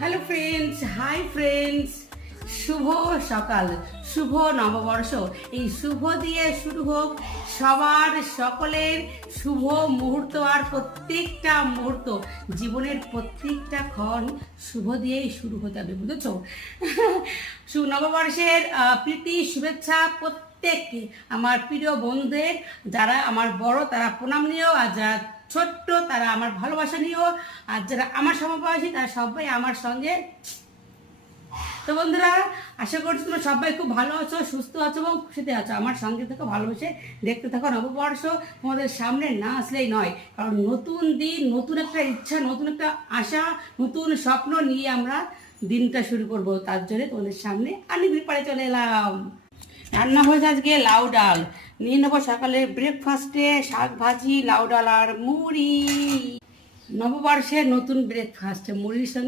Hello friends, hi friends, শুভ সকাল, শুভ নববর্ষ। এই শুভ দিয়ে শুরু হোক সবার সকলের শুভ মুহূর্ত। আর প্রত্যেকটা মুহূর্ত জীবনের প্রত্যেকটা ক্ষণ শুভ দিয়েই শুরু হতে হবে, বুঝেছো? নববর্ষের প্রীতি শুভেচ্ছা প্রত্যেককে। আমার প্রিয় বন্ধুদের, যারা আমার বড় তারা প্রণাম নিও, আর যারা ছোট্ট তারা আমার ভালোবাসা নিও, আর যারা আমার সমবয়সী তারা সবাই আমার সঙ্গে। তো বন্ধুরা, আশা করছি তোমরা সবাই খুব ভালো আছো, সুস্থ আছো এবং খুশিতে আছো। আমার সঙ্গে থেকো, ভালোবেসে দেখতে থাকো নববর্ষ। তোমাদের সামনে না আসলেই নয়, কারণ নতুন দিন, নতুন একটা ইচ্ছা, নতুন একটা আশা, নতুন স্বপ্ন নিয়ে আমরা দিনটা শুরু করব। তার জন্য তোমাদের সামনে আমি ব্যাপারে চলে এলাম। রান্না হয়েছে আজকে লাউ ডাল। নিয়ে নেবো সকালে ব্রেকফাস্টে শাক ভাজি, লাউ ডাল আর মুড়ি। নববর্ষের নতুন ব্রেকফাস্ট, মুড়ির সঙ্গে